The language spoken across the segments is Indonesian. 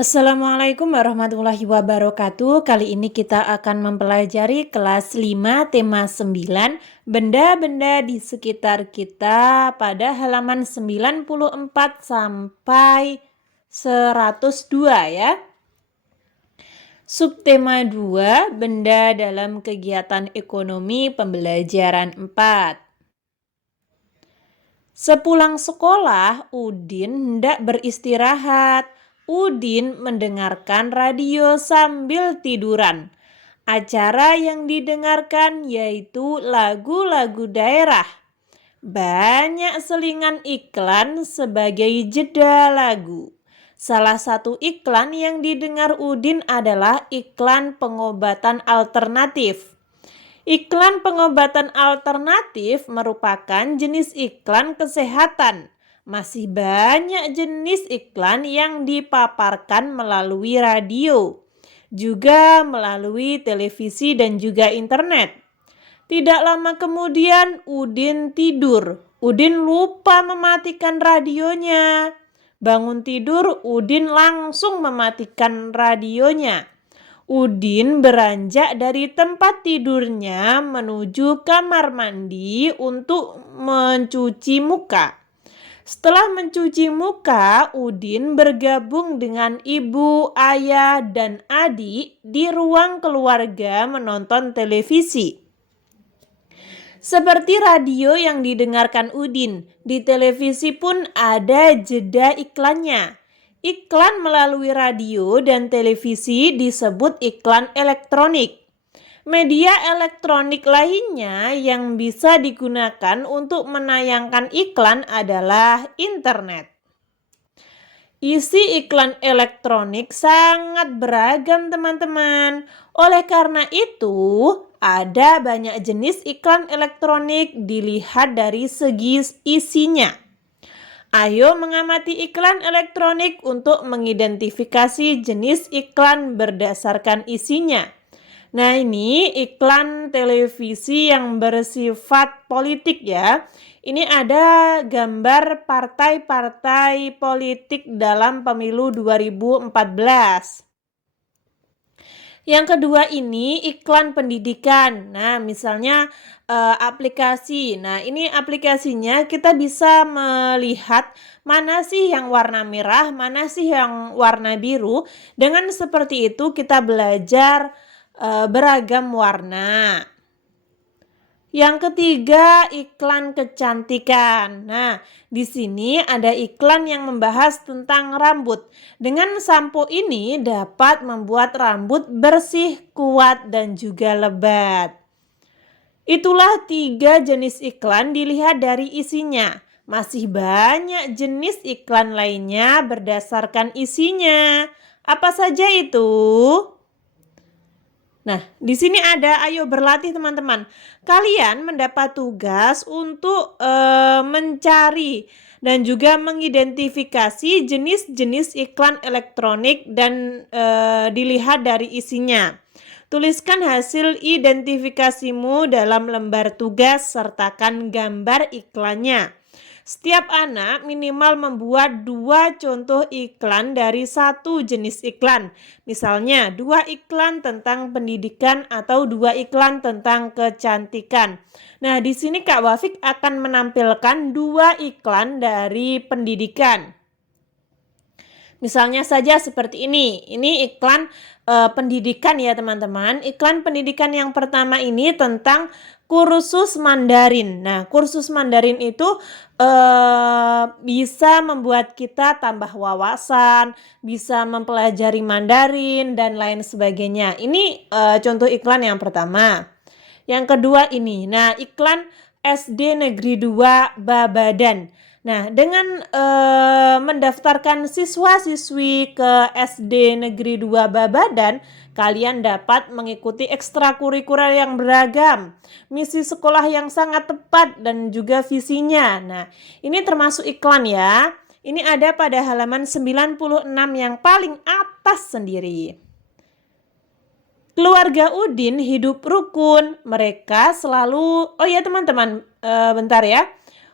Assalamualaikum warahmatullahi wabarakatuh. Kali ini kita akan mempelajari kelas 5 tema 9 benda-benda di sekitar kita pada halaman 94 sampai 102 ya. Subtema 2 benda dalam kegiatan ekonomi pembelajaran 4. Sepulang sekolah, Udin hendak beristirahat. Udin mendengarkan radio sambil tiduran. Acara yang didengarkan yaitu lagu-lagu daerah. Banyak selingan iklan sebagai jeda lagu. Salah satu iklan yang didengar Udin adalah iklan pengobatan alternatif. Iklan pengobatan alternatif merupakan jenis iklan kesehatan. Masih banyak jenis iklan yang dipaparkan melalui radio, juga melalui televisi dan juga internet. Tidak lama kemudian Udin tidur. Udin lupa mematikan radionya. Bangun tidur, Udin langsung mematikan radionya. Udin beranjak dari tempat tidurnya menuju kamar mandi untuk mencuci muka. Setelah mencuci muka, Udin bergabung dengan ibu, ayah, dan adik di ruang keluarga menonton televisi. Seperti radio yang didengarkan Udin, di televisi pun ada jeda iklannya. Iklan melalui radio dan televisi disebut iklan elektronik. Media elektronik lainnya yang bisa digunakan untuk menayangkan iklan adalah internet. Isi iklan elektronik sangat beragam, teman-teman. Oleh karena itu, ada banyak jenis iklan elektronik dilihat dari segi isinya. Ayo mengamati iklan elektronik untuk mengidentifikasi jenis iklan berdasarkan isinya. Nah, ini iklan televisi yang bersifat politik ya. Ini ada gambar partai-partai politik dalam pemilu 2014. Yang kedua ini iklan pendidikan. Nah, misalnya aplikasi. Nah, ini aplikasinya kita bisa melihat mana sih yang warna merah, mana sih yang warna biru. Dengan seperti itu kita belajar beragam warna. Yang ketiga, iklan kecantikan. Nah, di sini ada iklan yang membahas tentang rambut. Dengan sampo ini dapat membuat rambut bersih, kuat, dan juga lebat. Itulah 3 jenis iklan dilihat dari isinya. Masih banyak jenis iklan lainnya berdasarkan isinya. Apa saja itu? Nah, di sini ada, ayo berlatih teman-teman. Kalian mendapat tugas untuk mencari dan juga mengidentifikasi jenis-jenis iklan elektronik dan dilihat dari isinya. Tuliskan hasil identifikasimu dalam lembar tugas, sertakan gambar iklannya. Setiap anak minimal membuat 2 contoh iklan dari 1 jenis iklan. Misalnya 2 iklan tentang pendidikan atau 2 iklan tentang kecantikan. Nah, di sini Kak Wafik akan menampilkan 2 iklan dari pendidikan. Misalnya saja seperti ini. Ini iklan pendidikan ya teman-teman. Iklan pendidikan yang pertama ini tentang kursus Mandarin. Nah, kursus Mandarin itu bisa membuat kita tambah wawasan, bisa mempelajari Mandarin dan lain sebagainya. Ini contoh iklan yang pertama. Yang kedua ini. Nah, iklan SD Negeri 2 Babadan. Nah, dengan mendaftarkan siswa-siswi ke SD Negeri 2 Babadan, kalian dapat mengikuti ekstrakurikuler yang beragam, misi sekolah yang sangat tepat, dan juga visinya. Nah, ini termasuk iklan ya. Ini ada pada halaman 96 yang paling atas sendiri. Keluarga Udin hidup rukun. Mereka selalu, oh ya teman-teman, bentar ya.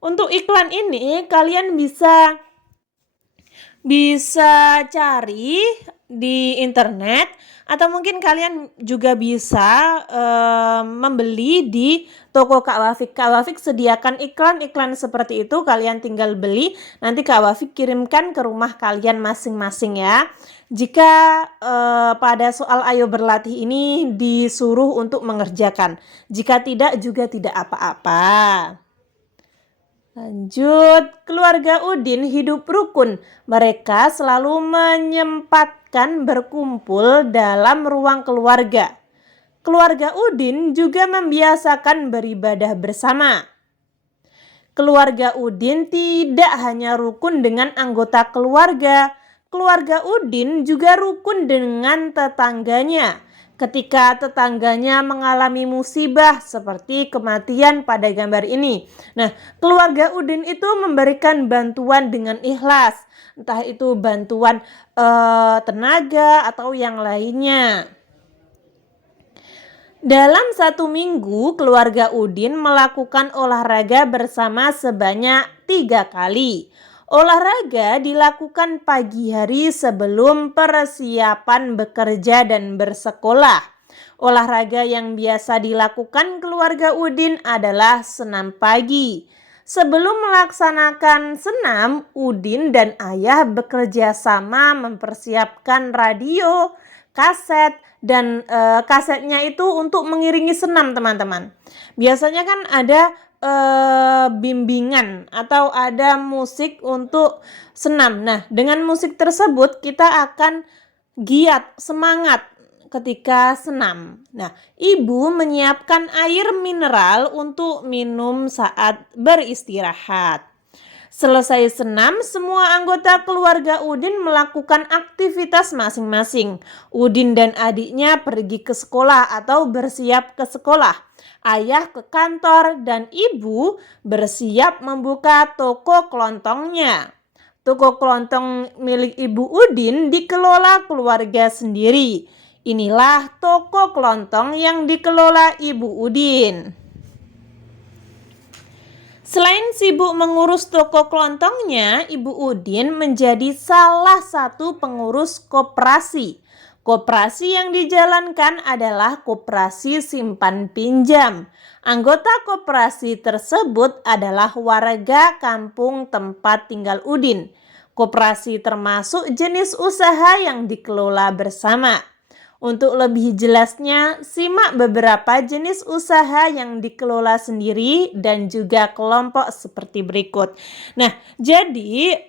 Untuk iklan ini kalian bisa Bisa cari di internet atau mungkin kalian juga bisa membeli di toko Kak Wafik. Kak Wafik sediakan iklan-iklan seperti itu, kalian tinggal beli, nanti Kak Wafik kirimkan ke rumah kalian masing-masing ya. Jika pada soal ayo berlatih ini disuruh untuk mengerjakan, jika tidak juga tidak apa-apa. Lanjut, keluarga Udin hidup rukun. Mereka selalu menyempatkan berkumpul dalam ruang keluarga. Keluarga Udin juga membiasakan beribadah bersama. Keluarga Udin tidak hanya rukun dengan anggota keluarga. Keluarga Udin juga rukun dengan tetangganya. Ketika tetangganya mengalami musibah seperti kematian pada gambar ini. Nah, keluarga Udin itu memberikan bantuan dengan ikhlas. Entah itu bantuan tenaga atau yang lainnya. Dalam 1 minggu, keluarga Udin melakukan olahraga bersama sebanyak 3 kali. Olahraga dilakukan pagi hari sebelum persiapan bekerja dan bersekolah. Olahraga yang biasa dilakukan keluarga Udin adalah senam pagi. Sebelum melaksanakan senam, Udin dan ayah bekerja sama mempersiapkan radio, kaset, dan kasetnya itu untuk mengiringi senam teman-teman. Biasanya kan ada bimbingan atau ada musik untuk senam. Nah, dengan musik tersebut kita akan giat, semangat ketika senam. Nah, ibu menyiapkan air mineral untuk minum saat beristirahat. Selesai senam, semua anggota keluarga Udin melakukan aktivitas masing-masing. Udin dan adiknya pergi ke sekolah atau bersiap ke sekolah. Ayah ke kantor dan ibu bersiap membuka toko kelontongnya. Toko kelontong milik Ibu Udin dikelola keluarga sendiri. Inilah toko kelontong yang dikelola Ibu Udin. Selain sibuk mengurus toko kelontongnya, Ibu Udin menjadi salah satu pengurus koperasi. Koperasi yang dijalankan adalah koperasi simpan pinjam. Anggota koperasi tersebut adalah warga kampung tempat tinggal Udin. Koperasi termasuk jenis usaha yang dikelola bersama. Untuk lebih jelasnya, simak beberapa jenis usaha yang dikelola sendiri dan juga kelompok seperti berikut. Nah, jadi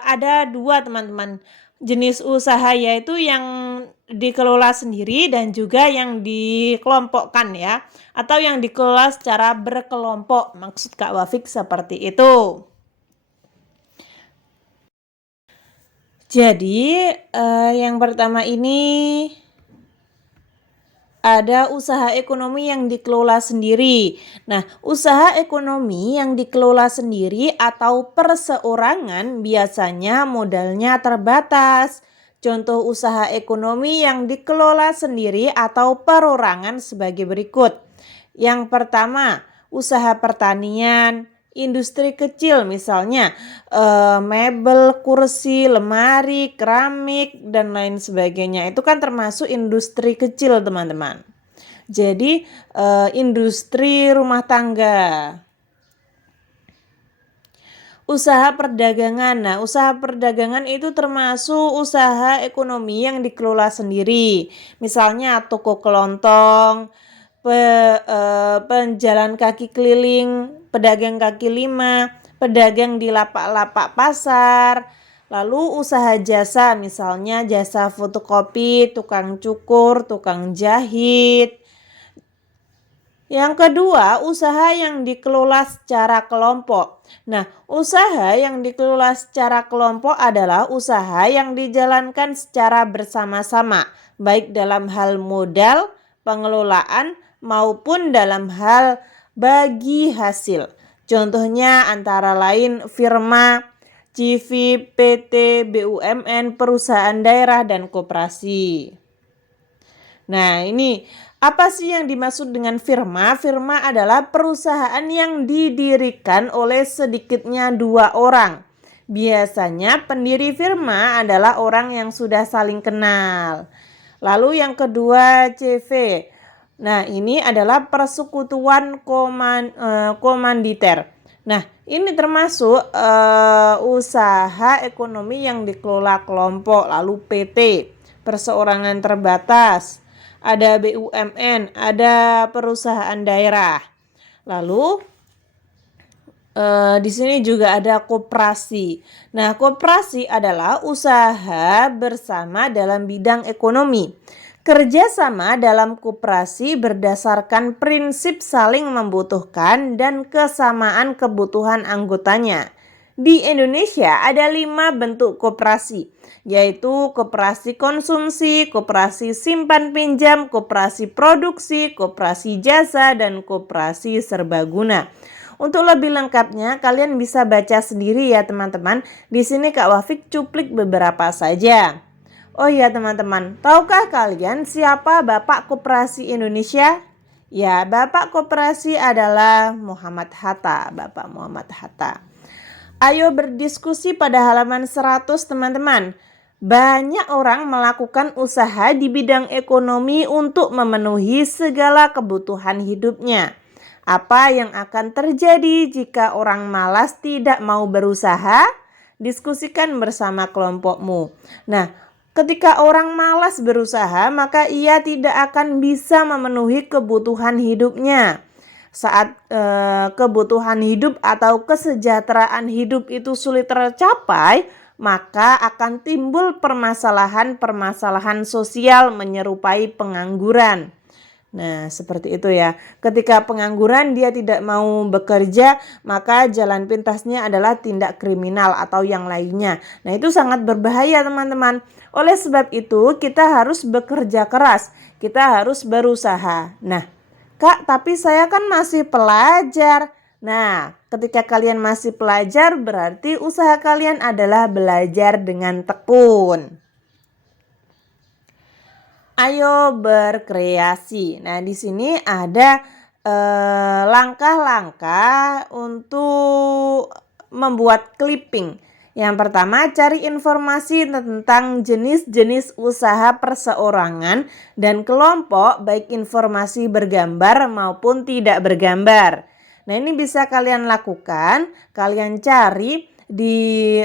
ada 2 teman-teman jenis usaha, yaitu yang dikelola sendiri dan juga yang dikelompokkan ya, atau yang dikelola secara berkelompok. Maksud Kak Wafik seperti itu. Jadi yang pertama ini ada usaha ekonomi yang dikelola sendiri. Nah, usaha ekonomi yang dikelola sendiri atau perseorangan biasanya modalnya terbatas. Contoh usaha ekonomi yang dikelola sendiri atau perorangan sebagai berikut. Yang pertama, usaha pertanian, industri kecil misalnya mebel, kursi, lemari, keramik, dan lain sebagainya. Itu kan termasuk industri kecil teman-teman. Jadi industri rumah tangga. Usaha perdagangan. Nah, usaha perdagangan itu termasuk usaha ekonomi yang dikelola sendiri. Misalnya toko kelontong, penjalan kaki keliling, pedagang kaki lima, pedagang di lapak-lapak pasar, lalu usaha jasa misalnya jasa fotokopi, tukang cukur, tukang jahit. Yang kedua, usaha yang dikelola secara kelompok. Nah, usaha yang dikelola secara kelompok adalah usaha yang dijalankan secara bersama-sama, baik dalam hal modal, pengelolaan, maupun dalam hal bagi hasil. Contohnya antara lain firma, CV, PT, BUMN, perusahaan daerah, dan koperasi. Nah, ini apa sih yang dimaksud dengan firma? Firma adalah perusahaan yang didirikan oleh sedikitnya 2 orang. Biasanya pendiri firma adalah orang yang sudah saling kenal. Lalu yang kedua CV. Nah, ini adalah persekutuan komanditer. Nah, ini termasuk usaha ekonomi yang dikelola kelompok, lalu PT, perseorangan terbatas, ada BUMN, ada perusahaan daerah. Lalu di sini juga ada koperasi. Nah, koperasi adalah usaha bersama dalam bidang ekonomi. Kerjasama dalam koperasi berdasarkan prinsip saling membutuhkan dan kesamaan kebutuhan anggotanya. Di Indonesia ada 5 bentuk koperasi, yaitu koperasi konsumsi, koperasi simpan pinjam, koperasi produksi, koperasi jasa, dan koperasi serbaguna. Untuk lebih lengkapnya, kalian bisa baca sendiri ya teman-teman. Di sini Kak Wafik cuplik beberapa saja. Oh iya teman-teman, tahukah kalian siapa Bapak Koperasi Indonesia? Ya, Bapak Koperasi adalah Muhammad Hatta, Bapak Muhammad Hatta. Ayo berdiskusi pada halaman 100 teman-teman. Banyak orang melakukan usaha di bidang ekonomi untuk memenuhi segala kebutuhan hidupnya. Apa yang akan terjadi jika orang malas tidak mau berusaha? Diskusikan bersama kelompokmu. Nah, ketika orang malas berusaha, maka ia tidak akan bisa memenuhi kebutuhan hidupnya. Saat kebutuhan hidup atau kesejahteraan hidup itu sulit tercapai, maka akan timbul permasalahan-permasalahan sosial menyerupai pengangguran. Nah, seperti itu ya. Ketika pengangguran dia tidak mau bekerja, maka jalan pintasnya adalah tindak kriminal atau yang lainnya. Nah, itu sangat berbahaya teman-teman. Oleh sebab itu, kita harus bekerja keras. Kita harus berusaha. Nah, Kak, tapi saya kan masih pelajar. Nah, ketika kalian masih pelajar, berarti usaha kalian adalah belajar dengan tekun. Ayo berkreasi. Nah, di sini ada langkah-langkah untuk membuat clipping. Yang pertama, cari informasi tentang jenis-jenis usaha perseorangan dan kelompok, baik informasi bergambar maupun tidak bergambar. Nah, ini bisa kalian lakukan. Kalian cari di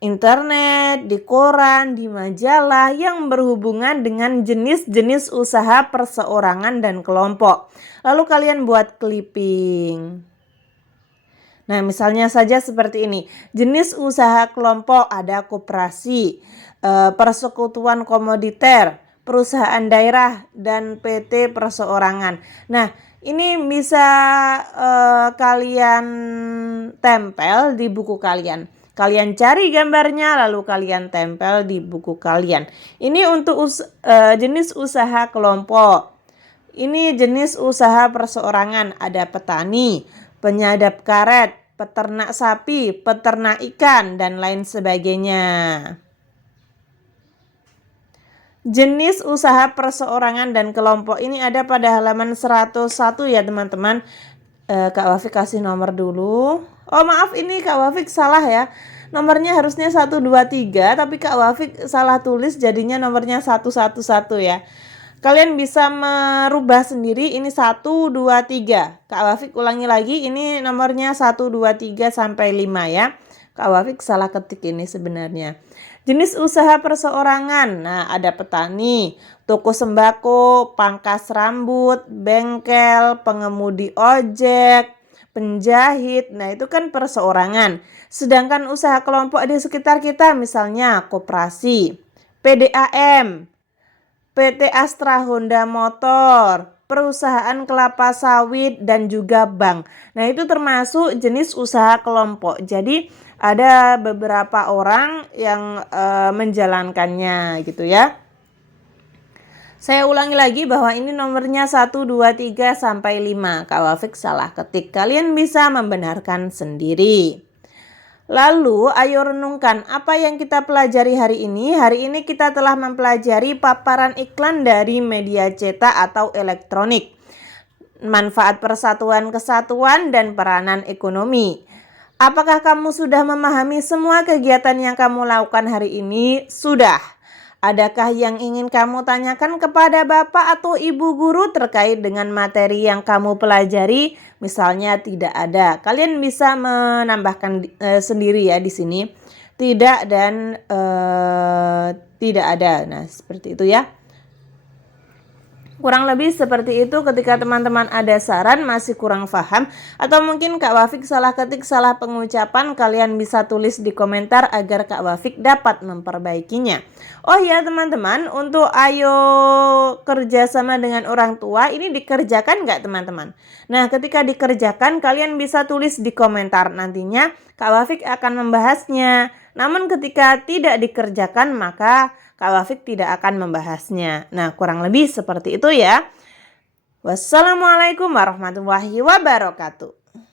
internet, di koran, di majalah yang berhubungan dengan jenis-jenis usaha perseorangan dan kelompok. Lalu kalian buat clipping. Nah, misalnya saja seperti ini. Jenis usaha kelompok ada koperasi, persekutuan komoditer, perusahaan daerah, dan PT perseorangan. Nah, ini bisa kalian tempel di buku kalian. Kalian cari gambarnya lalu kalian tempel di buku kalian. Ini untuk jenis usaha kelompok. Ini jenis usaha perseorangan. Ada petani, penyadap karet, peternak sapi, peternak ikan, dan lain sebagainya. Jenis usaha perseorangan dan kelompok ini ada pada halaman 101 ya teman-teman. Kak Wafik kasih nomor dulu. Oh maaf, ini Kak Wafik salah ya. Nomornya harusnya 123, tapi Kak Wafik salah tulis jadinya nomornya 111 ya. Kalian bisa merubah sendiri, ini 123. Kak Wafik ulangi lagi, ini nomornya 123 sampai 5 ya. Kak Wafik salah ketik ini sebenarnya. Jenis usaha perseorangan. Nah, ada petani, toko sembako, pangkas rambut, bengkel, pengemudi ojek, penjahit. Nah, itu kan perseorangan. Sedangkan usaha kelompok di sekitar kita misalnya koperasi, PDAM, PT Astra Honda Motor, perusahaan kelapa sawit, dan juga bank. Nah, itu termasuk jenis usaha kelompok. Jadi ada beberapa orang yang menjalankannya gitu ya. Saya ulangi lagi bahwa ini nomornya 1, 2, 3 sampai 5. Kak Wafik salah ketik. Kalian bisa membenarkan sendiri. Lalu ayo renungkan apa yang kita pelajari hari ini. Hari ini kita telah mempelajari paparan iklan dari media cetak atau elektronik, manfaat persatuan kesatuan dan peranan ekonomi. Apakah kamu sudah memahami semua kegiatan yang kamu lakukan hari ini? Sudah. Adakah yang ingin kamu tanyakan kepada Bapak atau Ibu guru terkait dengan materi yang kamu pelajari? Misalnya tidak ada. Kalian bisa menambahkan sendiri ya di sini. Tidak dan tidak ada. Nah, seperti itu ya. Kurang lebih seperti itu. Ketika teman-teman ada saran masih kurang paham atau mungkin Kak Wafik salah ketik, salah pengucapan, kalian bisa tulis di komentar agar Kak Wafik dapat memperbaikinya. Oh ya teman-teman, untuk ayo kerjasama dengan orang tua ini dikerjakan nggak teman-teman? Nah, ketika dikerjakan kalian bisa tulis di komentar, nantinya Kak Wafik akan membahasnya. Namun ketika tidak dikerjakan maka Kak Wafik tidak akan membahasnya. Nah, kurang lebih seperti itu ya. Wassalamualaikum warahmatullahi wabarakatuh.